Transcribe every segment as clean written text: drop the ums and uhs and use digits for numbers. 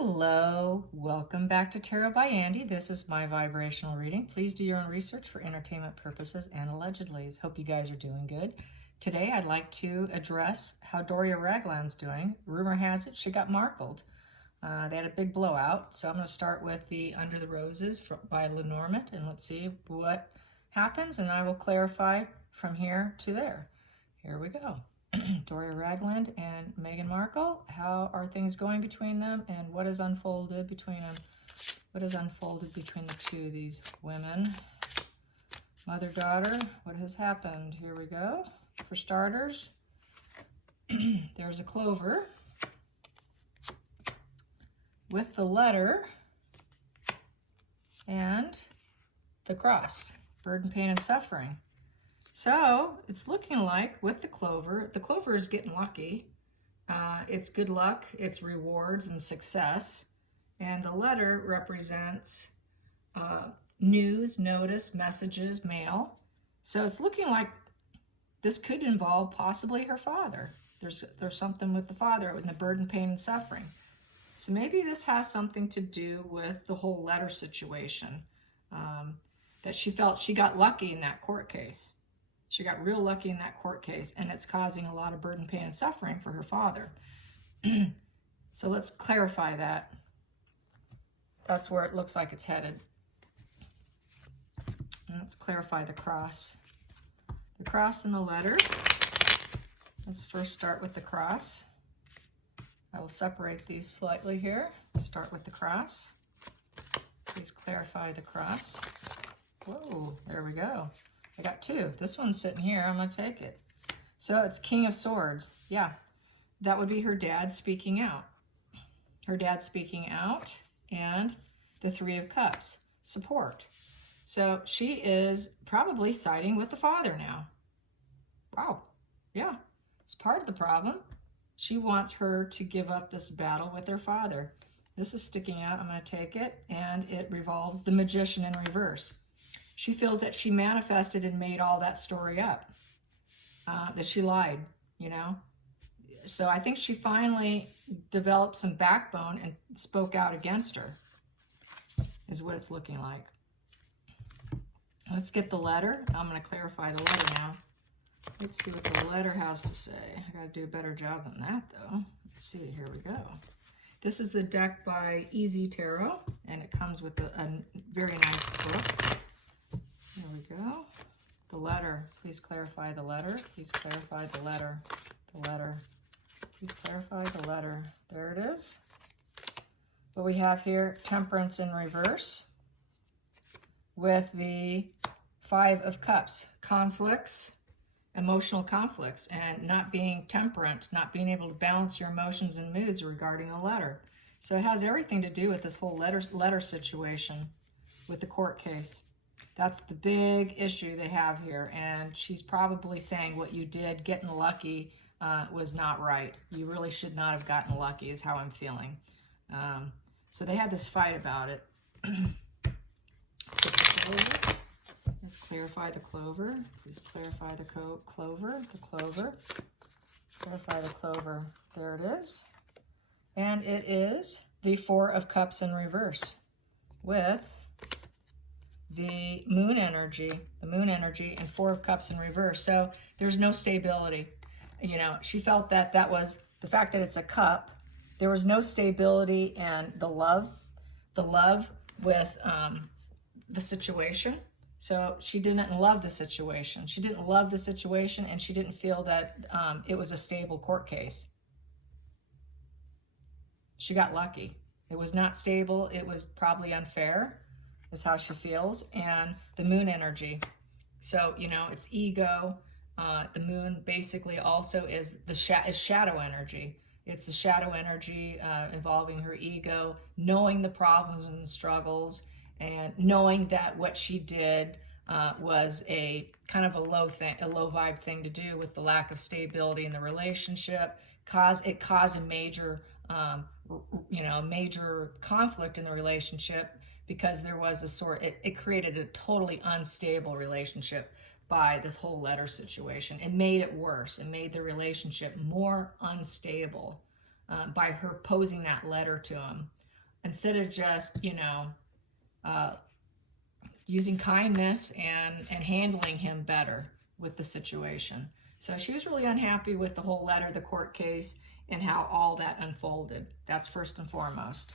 Hello, welcome back to Tarot by Andy. This is my vibrational reading. Please do your own research for entertainment purposes and allegedly. Hope you guys are doing good. Today I'd like to address how Doria Ragland's doing. Rumor has it she got markled. They had a big blowout, so I'm going to start with the Under the Roses by Lenormand, and let's see what happens, and I will clarify from here to there. Here we go. Doria Ragland and Meghan Markle, how are things going between them, and what has unfolded between them? What has unfolded between the two of these women? Mother-daughter, what has happened? Here we go. For starters, there's a clover with the letter and the cross, burden, pain, and suffering. So it's looking like with the clover is getting lucky. It's good luck, it's rewards and success. And the letter represents news, notice, messages, mail. So it's looking like this could involve possibly her father. There's something with the father and the burden, pain, and suffering. So maybe this has something to do with the whole letter situation, that she felt she got lucky in that court case. She got real lucky in that court case, and it's causing a lot of burden, pain, and suffering for her father. So let's clarify that. That's where it looks like it's headed. And let's clarify the cross. The cross and the letter. Let's first start with the cross. I will separate these slightly here. Start with the cross. Please clarify the cross. Whoa, there we go. I got two. This one's sitting here. I'm going to take it. So it's King of Swords. Yeah, that would be her dad speaking out. Her dad speaking out, and the Three of Cups, support. So she is probably siding with the father now. Wow. Yeah, it's part of the problem. She wants her to give up this battle with her father. This is sticking out. I'm going to take it, and it revolves the Magician in reverse. She feels that she manifested and made all that story up, that she lied, you know. So I think she finally developed some backbone and spoke out against her, is what it's looking like. Let's get the letter. I'm going to clarify the letter now. Let's see what the letter has to say. I got to do a better job than that, though. Let's see. Here we go. This is the deck by Easy Tarot, and it comes with a very nice book. There we go. The letter. Please clarify the letter. Please clarify the letter. The letter. Please clarify the letter. There it is. What we have here, Temperance in reverse with the Five of Cups. Conflicts, emotional conflicts, and not being temperate, not being able to balance your emotions and moods regarding the letter. So it has everything to do with this whole letter situation with the court case. That's the big issue they have here, and she's probably saying what you did, getting lucky, was not right. You really should not have gotten lucky, is how I'm feeling. So they had this fight about it. Let's get the clover. Let's clarify the clover. Please clarify the clover. The clover. Clarify the clover. There it is. And it is the Four of Cups in reverse with the moon energy, and Four of Cups in reverse. So there's no stability. You know, she felt that that was the fact that it's a cup. There was no stability in the love with the situation. So she didn't love the situation. She didn't love the situation, and she didn't feel that it was a stable court case. She got lucky. It was not stable. It was probably unfair, is how she feels. And the moon energy. So, you know, it's ego. The moon basically also is the shadow energy. It's the shadow energy involving her ego, knowing the problems and the struggles, and knowing that what she did was a kind of a low vibe thing to do with the lack of stability in the relationship. It caused a major, major conflict in the relationship, because there was it created a totally unstable relationship by this whole letter situation. It made it worse. It made the relationship more unstable by her posing that letter to him. instead of just, you know, using kindness and handling him better with the situation. So she was really unhappy with the whole letter, the court case, and how all that unfolded. That's first and foremost.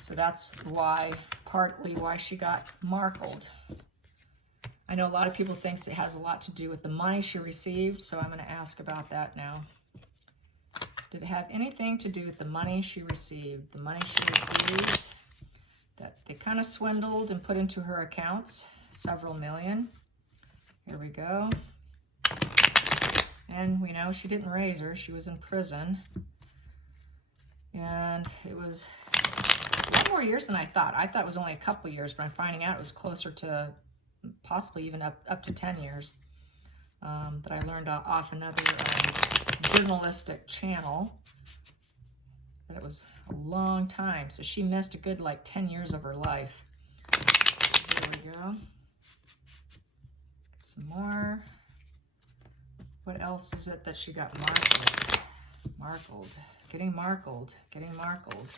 So that's why, partly why she got markled. I know a lot of people think it has a lot to do with the money she received, so I'm going to ask about that now. Did it have anything to do with the money she received? The money she received that they kind of swindled and put into her accounts, several million. Here we go. And we know she didn't raise her. She was in prison. And it was a lot more years than I thought. I thought it was only a couple years, but I'm finding out it was closer to possibly even up to 10 years. That I learned off another journalistic channel. But it was a long time. So she missed a good like 10 years of her life. There we go. Some more. What else is it that she got markled? Markled. Getting markled. Getting markled.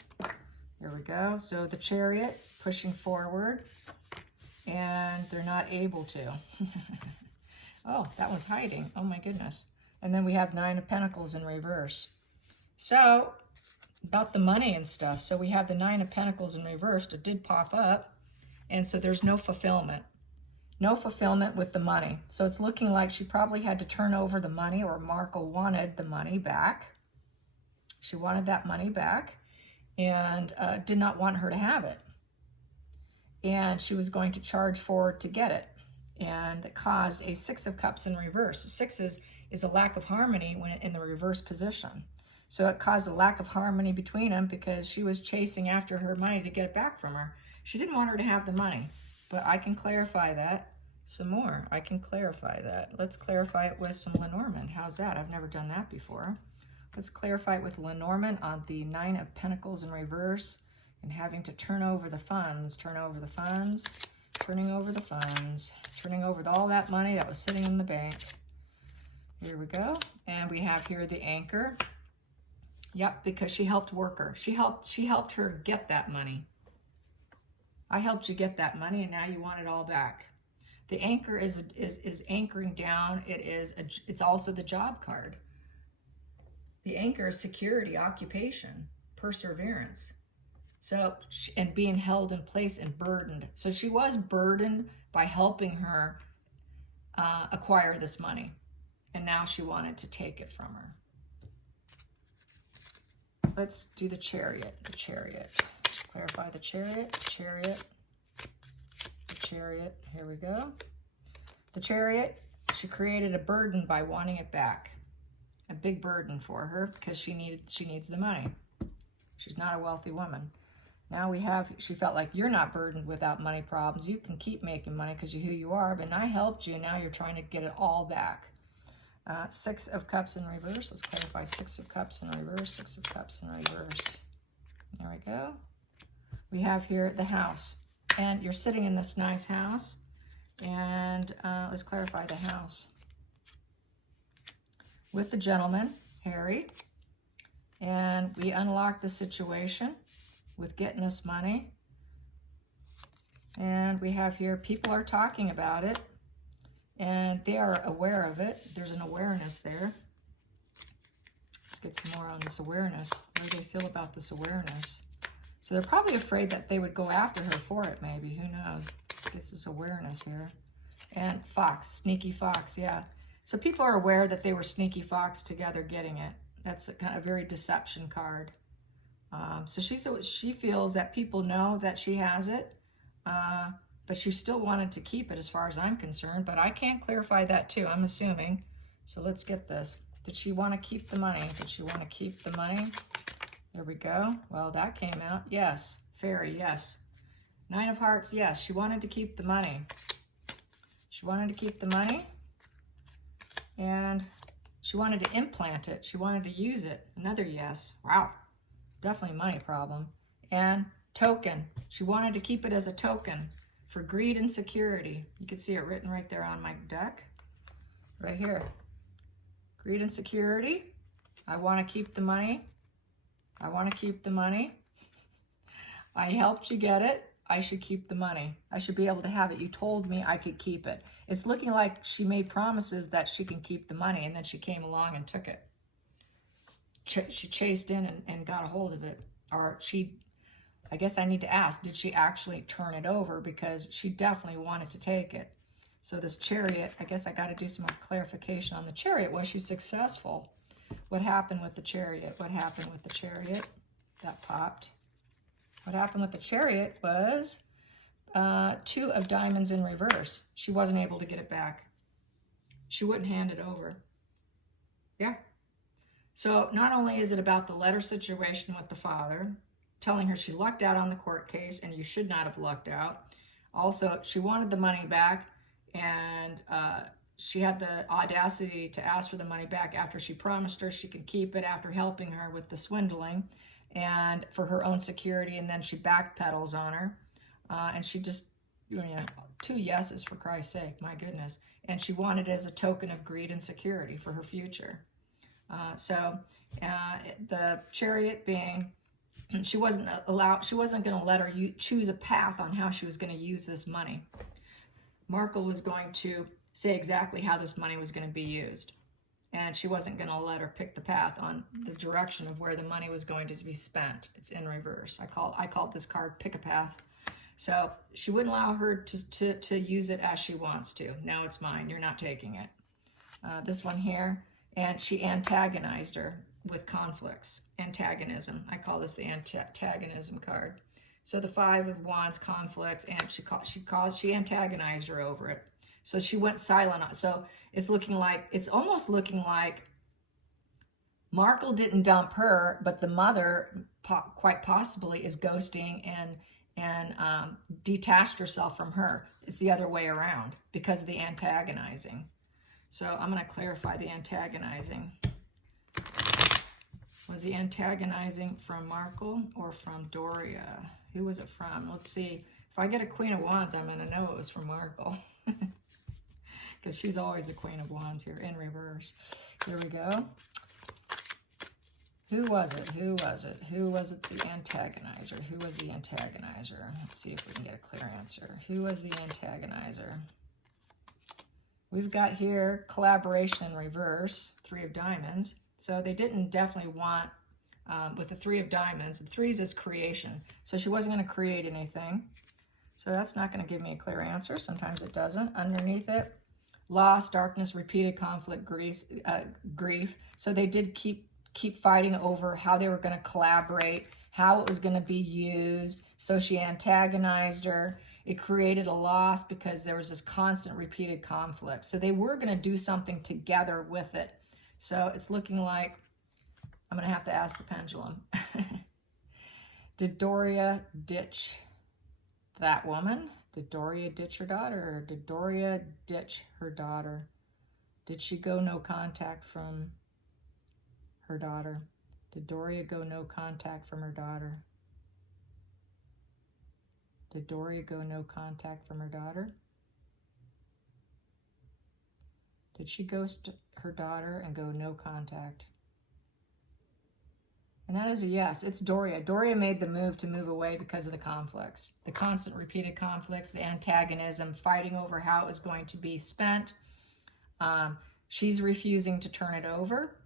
There we go. So the Chariot pushing forward. And they're not able to. Oh, that one's hiding. Oh my goodness. And then we have 9 of Pentacles in reverse. So, about the money and stuff. So we have the 9 of Pentacles in reverse. It did pop up. And so there's no fulfillment. No fulfillment with the money. So it's looking like she probably had to turn over the money, or Markle wanted the money back. She wanted that money back and did not want her to have it. And she was going to charge forward to get it. And it caused a 6 of Cups in reverse. 6 is a lack of harmony when in the reverse position. So it caused a lack of harmony between them because she was chasing after her money to get it back from her. She didn't want her to have the money. But I can clarify that some more. I can clarify that. Let's clarify it with some Lenormand. How's that? I've never done that before. Let's clarify it with Lenormand on the 9 of Pentacles in reverse and having to turn over the funds, turn over the funds, turning over the funds, turning over all that money that was sitting in the bank. Here we go. And we have here the Anchor. Yep, because she helped work her. She helped her get that money. I helped you get that money, and now you want it all back. The Anchor is anchoring down. It's also the job card. The Anchor is security, occupation, perseverance. So, and being held in place and burdened. So she was burdened by helping her acquire this money. And now she wanted to take it from her. Let's do the Chariot. The Chariot. Clarify the Chariot. Chariot. The Chariot. Here we go. The Chariot. She created a burden by wanting it back. A big burden for her because she needs the money. She's not a wealthy woman. Now she felt like you're not burdened without money problems. You can keep making money because you're who you are, but I helped you, and now you're trying to get it all back. 6 of Cups in reverse. Let's clarify 6 of Cups in reverse, 6 of Cups in reverse. There we go. We have here the house, and you're sitting in this nice house, and let's clarify the house. With the gentleman, Harry, and we unlocked the situation with getting this money. And we have here, people are talking about it, and they are aware of it. There's an awareness there. Let's get some more on this awareness. What do they feel about this awareness? So they're probably afraid that they would go after her for it, maybe. Who knows? Let's get this awareness here. And Fox, sneaky Fox, yeah. So people are aware that they were sneaky Fox together getting it. That's a kind of very deception card. So she feels that people know that she has it, but she still wanted to keep it as far as I'm concerned, but I can't clarify that too, I'm assuming. So let's get this. Did she want to keep the money? Did she want to keep the money? There we go. Well, that came out. Yes. Fairy, yes. 9 of Hearts, yes. She wanted to keep the money. She wanted to keep the money. And she wanted to implant it. She wanted to use it. Another yes. Wow. Definitely money problem. And token. She wanted to keep it as a token for greed and security. You can see it written right there on my deck. Right here. Greed and security. I want to keep the money. I want to keep the money. I helped you get it. I should keep the money. I should be able to have it. You told me I could keep it. It's looking like she made promises that she can keep the money, and then she came along and took it. She chased in and got a hold of it. Or I guess I need to ask, did she actually turn it over? Because she definitely wanted to take it. So this Chariot, I guess I got to do some more clarification on the Chariot. Was she successful? What happened with the Chariot? What happened with the Chariot? That popped. What happened with the Chariot was 2 of diamonds in reverse. She wasn't able to get it back. She wouldn't hand it over. Yeah. So not only is it about the letter situation with the father, telling her she lucked out on the court case and you should not have lucked out. Also, she wanted the money back, and she had the audacity to ask for the money back after she promised her she could keep it after helping her with the swindling and for her own security, and then she backpedals on her. And she just, 2 yeses, for Christ's sake, my goodness. And she wanted it as a token of greed and security for her future. The Chariot being, she wasn't going to let her choose a path on how she was going to use this money. Markled was going to say exactly how this money was going to be used. And she wasn't going to let her pick the path on the direction of where the money was going to be spent. It's in reverse. I called this card Pick a Path. So she wouldn't allow her to use it as she wants to. Now it's mine. You're not taking it. This one here. And she antagonized her with conflicts. Antagonism. I call this the antagonism card. So the 5 of Wands, conflicts, and she antagonized her over it. So she went silent. So it's almost looking like Markled didn't dump her, but the mother quite possibly is ghosting and detached herself from her. It's the other way around because of the antagonizing. So I'm going to clarify the antagonizing. Was the antagonizing from Markled or from Doria? Who was it from? Let's see. If I get a Queen of Wands, I'm going to know it was from Markled. Because she's always the Queen of Wands here in reverse. Here we go. Who was it? Who was it? Who was it, the antagonizer? Who was the antagonizer? Let's see if we can get a clear answer. Who was the antagonizer? We've got here collaboration in reverse, 3 of diamonds. So they didn't definitely want, with the 3 of diamonds, the 3s is creation. So she wasn't going to create anything. So that's not going to give me a clear answer. Sometimes it doesn't. Underneath it, loss, darkness, repeated conflict, grief. So they did keep fighting over how they were going to collaborate, how it was going to be used. So she antagonized her. It created a loss because there was this constant repeated conflict. So they were going to do something together with it. So it's looking like I'm going to have to ask the pendulum. Did Doria ditch that woman? Did Doria ditch her daughter, or did Doria ditch her daughter? Did she go no contact from her daughter? Did Doria go no contact from her daughter? Did Doria go no contact from her daughter? Did she ghost her daughter and go no contact? And that is a yes. It's Doria. Doria made the move to move away because of the conflicts. The constant repeated conflicts, the antagonism, fighting over how it was going to be spent. She's refusing to turn it over.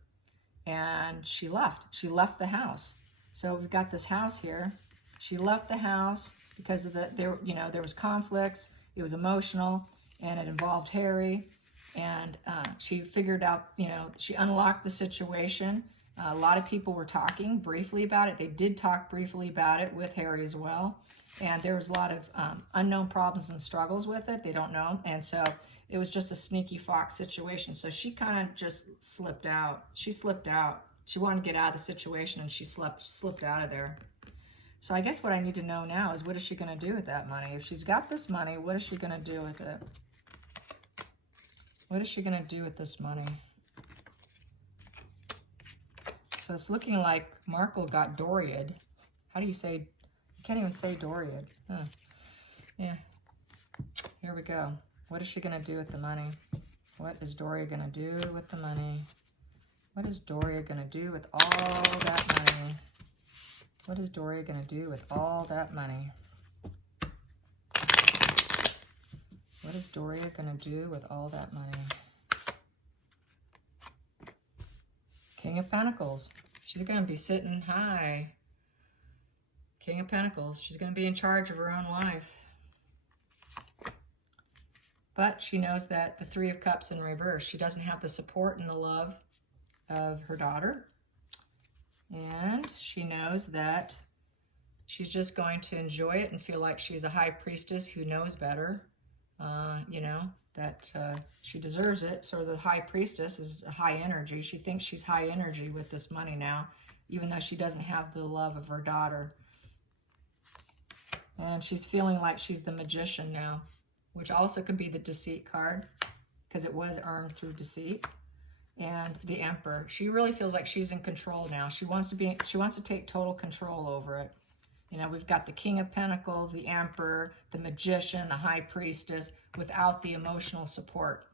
And she left. She left the house. So we've got this house here. She left the house because of there was conflicts. It was emotional, and it involved Harry. And she figured out, she unlocked the situation. A lot of people were talking briefly about it. They did talk briefly about it with Harry as well. And there was a lot of unknown problems and struggles with it. They don't know. And so it was just a sneaky fox situation. So she kind of just slipped out. She slipped out. She wanted to get out of the situation, and she slipped out of there. So I guess what I need to know now is, what is she going to do with that money? If she's got this money, what is she going to do with it? What is she going to do with this money? So it's looking like Markled got Doria'd. How do you say? You can't even say Doria'd. Huh. Yeah. Here we go. What is she going to do with the money? What is Doria going to do with the money? What is Doria going to do with all that money? What is Doria going to do with all that money? What is Doria going to do with all that money? King of Pentacles. She's going to be sitting high. King of Pentacles. She's going to be in charge of her own life. But she knows that the Three of Cups in reverse. She doesn't have the support and the love of her daughter. And she knows that she's just going to enjoy it and feel like she's a high priestess who knows better. You know, that she deserves it. So the high priestess is a high energy. She thinks she's high energy with this money now, even though she doesn't have the love of her daughter. And she's feeling like she's the magician now, which also could be the deceit card because it was earned through deceit. And the Emperor. She really feels like she's in control now. She wants to take total control over it. You know, we've got the King of Pentacles, the Emperor, the Magician, the High Priestess, without the emotional support.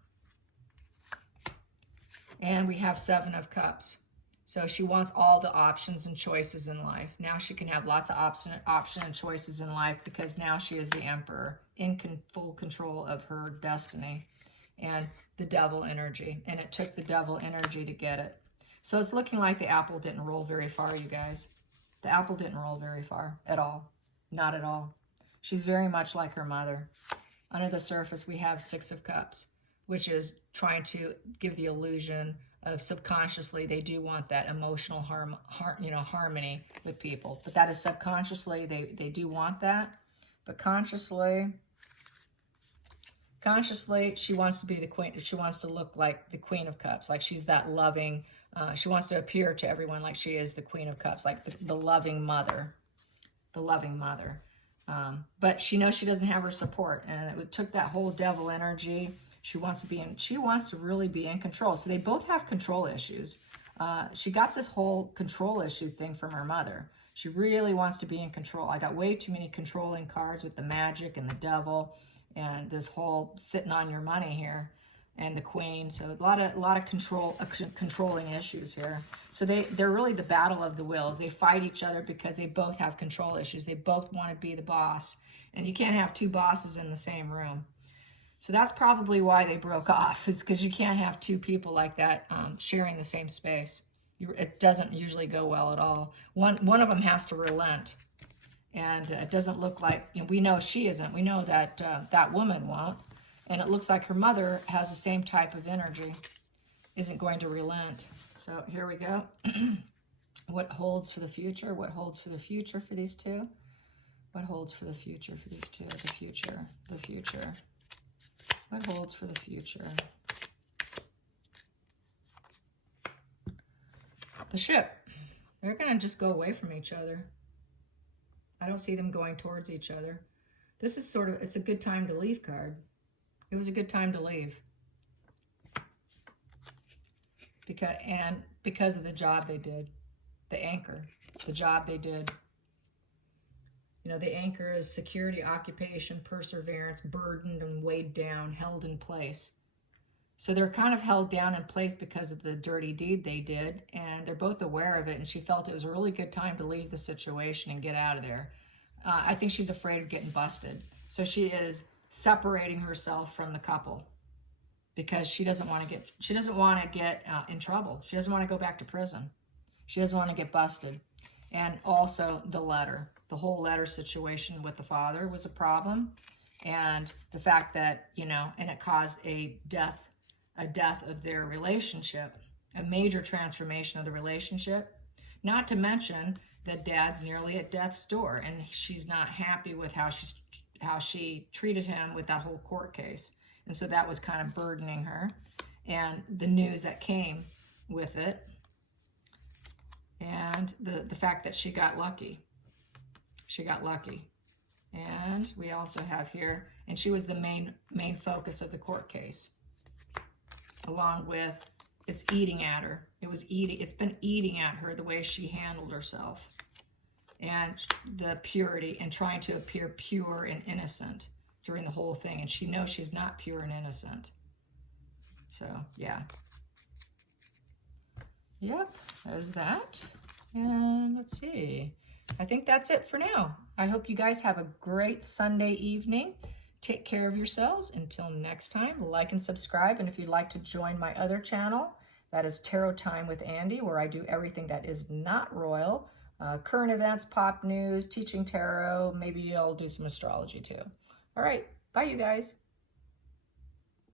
And we have Seven of Cups. So she wants all the options and choices in life. Now she can have lots of option and choices in life because now she is the Emperor in full control of her destiny. And the Devil energy. And it took the Devil energy to get it. So it's looking like the apple didn't roll very far, you guys. The apple didn't roll very far at all. Not at all. She's very much like her mother. Under the surface, we have Six of Cups, which is trying to give the illusion of subconsciously they do want that emotional harmony with people. But that is subconsciously, they do want that. But consciously, she wants to be the queen. She wants to look like the Queen of Cups, like she's that loving. She wants to appear to everyone like she is the Queen of Cups, like the loving mother, the loving mother. But she knows she doesn't have her support, and it took that whole Devil energy. She wants to really be in control. So they both have control issues. She got this whole control issue thing from her mother. She really wants to be in control. I got way too many controlling cards with the Magic and the Devil, and this whole sitting on your money here, and the Queen. So a lot of controlling issues here. So they're really the battle of the wills. They fight each other because they both have control issues. They both want to be the boss, and you can't have two bosses in the same room. So that's probably why they broke off, is because you can't have two people like that sharing the same space. It doesn't usually go well at all. One of them has to relent. And it doesn't look like, we know she isn't. We know that that woman won't. And it looks like her mother has the same type of energy, isn't going to relent. So here we go. What holds for the future? What holds for the future for these two? What holds for the future for these two? The future, the future. What holds for the future? The Ship. They're going to just go away from each other. I don't see them going towards each other. This is it's a good time to leave card. It was a good time to leave. Because of the job they did. The Anchor. The job they did. You know, the Anchor is security, occupation, perseverance, burdened and weighed down, held in place. So they're kind of held down in place because of the dirty deed they did, and they're both aware of it, and she felt it was a really good time to leave the situation and get out of there. I think she's afraid of getting busted. So she is separating herself from the couple because she doesn't want to get in trouble. She doesn't want to go back to prison. She doesn't want to get busted. And also the letter. The whole letter situation with the father was a problem. And the fact that, and it caused a death of their relationship, a major transformation of the relationship. Not to mention that Dad's nearly at death's door, and she's not happy with how she treated him with that whole court case. And so that was kind of burdening her, and the news that came with it, and the fact that she got lucky. She got lucky. And we also have here, and she was the main focus of the court case, along with it's eating at her. It's been eating at her, the way she handled herself, and the purity, and trying to appear pure and innocent during the whole thing. And she knows she's not pure and innocent. So, yeah. Yep, there's that. And let's see. I think that's it for now. I hope you guys have a great Sunday evening. Take care of yourselves. Until next time, like and subscribe. And if you'd like to join my other channel, that is Tarot Time with Andy, where I do everything that is not royal. Current events, pop news, teaching tarot. Maybe I'll do some astrology too. All right. Bye, you guys.